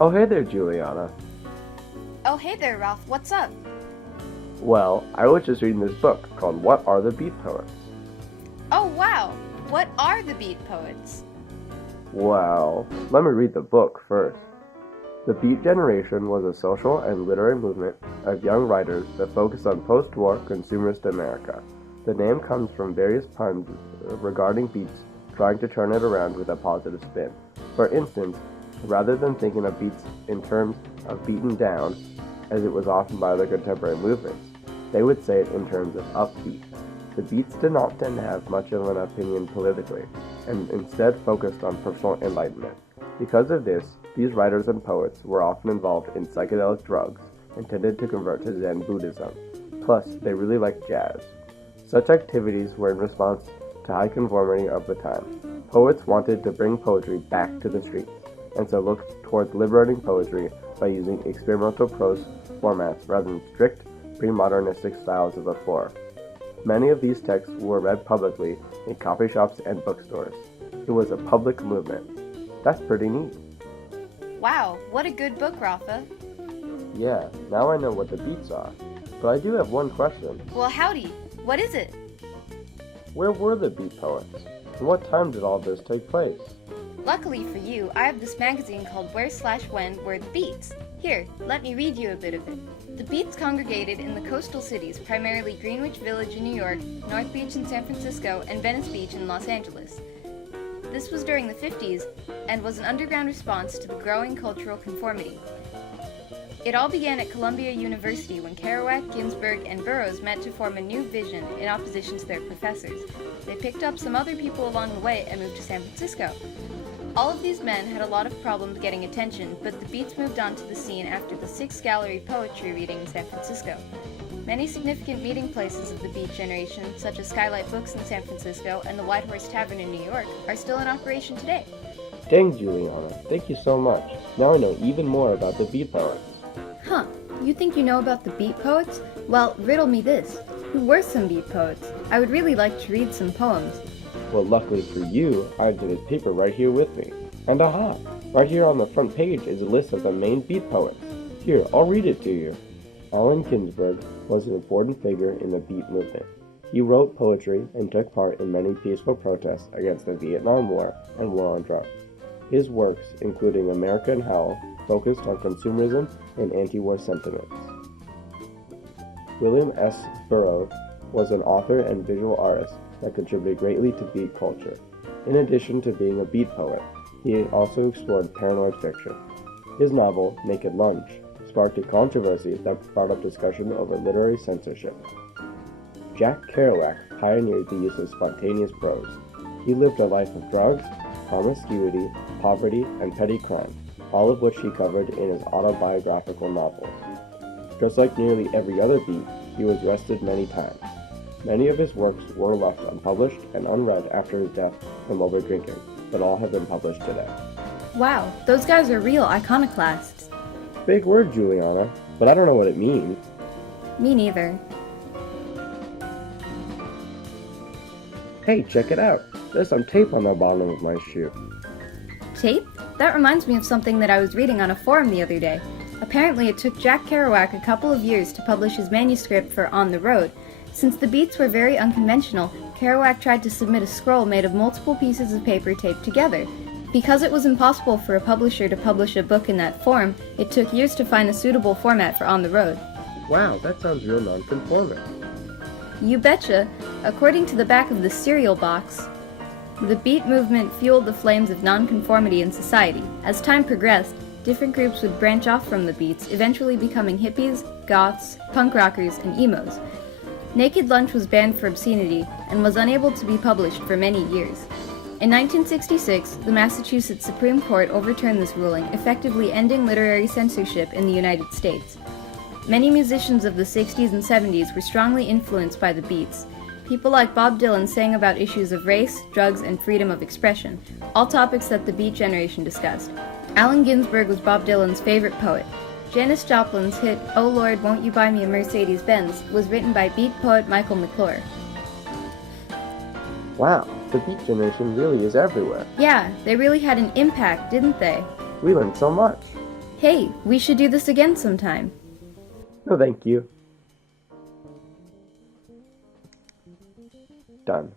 Oh, hey there, Juliana. Oh, hey there, Ralph. What's up? Well, I was just reading this book called What Are the Beat Poets? Oh, wow. What are the Beat Poets? Well, let me read the book first. The Beat Generation was a social and literary movement of young writers that focused on post-war consumerist America. The name comes from various puns regarding beats trying to turn it around with a positive spin. For instance, rather than thinking of beats in terms of beaten down, as it was often by other contemporary movements, they would say it in terms of upbeat. The Beats did not often have much of an opinion politically, and instead focused on personal enlightenment. Because of this, these writers and poets were often involved in psychedelic drugs and tended to convert to Zen Buddhism. Plus, they really liked jazz. Such activities were in response to high conformity of the time. Poets wanted to bring poetry back to the streets, and so looked towards liberating poetry by using experimental prose formats rather than strict, pre-modernistic styles of before. Many of these texts were read publicly in coffee shops and bookstores. It was a public movement. That's pretty neat. Wow, what a good book, Rafa. Yeah, now I know what the beats are. But I do have one question. Well, howdy. What is it? Where were the beat poets? And what time did all this take place? Luckily for you, I have this magazine called Where/When Were the Beats. Here, let me read you a bit of it. The Beats congregated in the coastal cities, primarily Greenwich Village in New York, North Beach in San Francisco, and Venice Beach in Los Angeles. This was during the 50s and was an underground response to the growing cultural conformity. It all began at Columbia University when Kerouac, Ginsberg, and Burroughs met to form a new vision in opposition to their professors. They picked up some other people along the way and moved to San Francisco. All of these men had a lot of problems getting attention, but the Beats moved onto the scene after the Six Gallery poetry reading in San Francisco. Many significant meeting places of the Beat generation, such as Skylight Books in San Francisco and the White Horse Tavern in New York, are still in operation today. Dang, Juliana, thank you so much. Now I know even more about the beat poets. Huh, you think you know about the Beat Poets? Well, riddle me this. Who were some Beat Poets? I would really like to read some poems. Well, luckily for you, I have the paper right here with me. And aha! Right here on the front page is a list of the main beat poets. Here, I'll read it to you. Allen Ginsberg was an important figure in the Beat movement. He wrote poetry and took part in many peaceful protests against the Vietnam War and war on drugs. His works, including America and Howl, focused on consumerism and anti-war sentiments. William S. Burroughs was an author and visual artist that contributed greatly to beat culture. In addition to being a beat poet, he also explored paranoid fiction. His novel, Naked Lunch, sparked a controversy that brought up discussion over literary censorship. Jack Kerouac pioneered the use of spontaneous prose. He lived a life of drugs, promiscuity, poverty, and petty crime, all of which he covered in his autobiographical novels. Just like nearly every other beat, he was arrested many times. Many of his works were left unpublished and unread after his death from overdrinking, but all have been published today. Wow, those guys are real iconoclasts. Big word, Juliana, but I don't know what it means. Me neither. Hey, check it out. There's some tape on the bottom of my shoe. Tape? That reminds me of something that I was reading on a forum the other day. Apparently it took Jack Kerouac a couple of years to publish his manuscript for On the Road. Since the beats were very unconventional, Kerouac tried to submit a scroll made of multiple pieces of paper taped together. Because it was impossible for a publisher to publish a book in that form, it took years to find a suitable format for On the Road. Wow, that sounds real nonconformist. You betcha. According to the back of the cereal box, the Beat movement fueled the flames of nonconformity in society. As time progressed, different groups would branch off from the Beats, eventually becoming hippies, goths, punk rockers, and emos. Naked Lunch was banned for obscenity and was unable to be published for many years. In 1966, the Massachusetts Supreme Court overturned this ruling, effectively ending literary censorship in the United States. Many musicians of the 60s and 70s were strongly influenced by the Beats. People like Bob Dylan sang about issues of race, drugs, and freedom of expression, all topics that the Beat generation discussed. Allen Ginsberg was Bob Dylan's favorite poet. Janis Joplin's hit "Oh Lord, Won't You Buy Me a Mercedes-Benz" was written by Beat poet Michael McClure. Wow, the Beat generation really is everywhere. Yeah, they really had an impact, didn't they? We learned so much. Hey, we should do this again sometime. No, thank you. Done.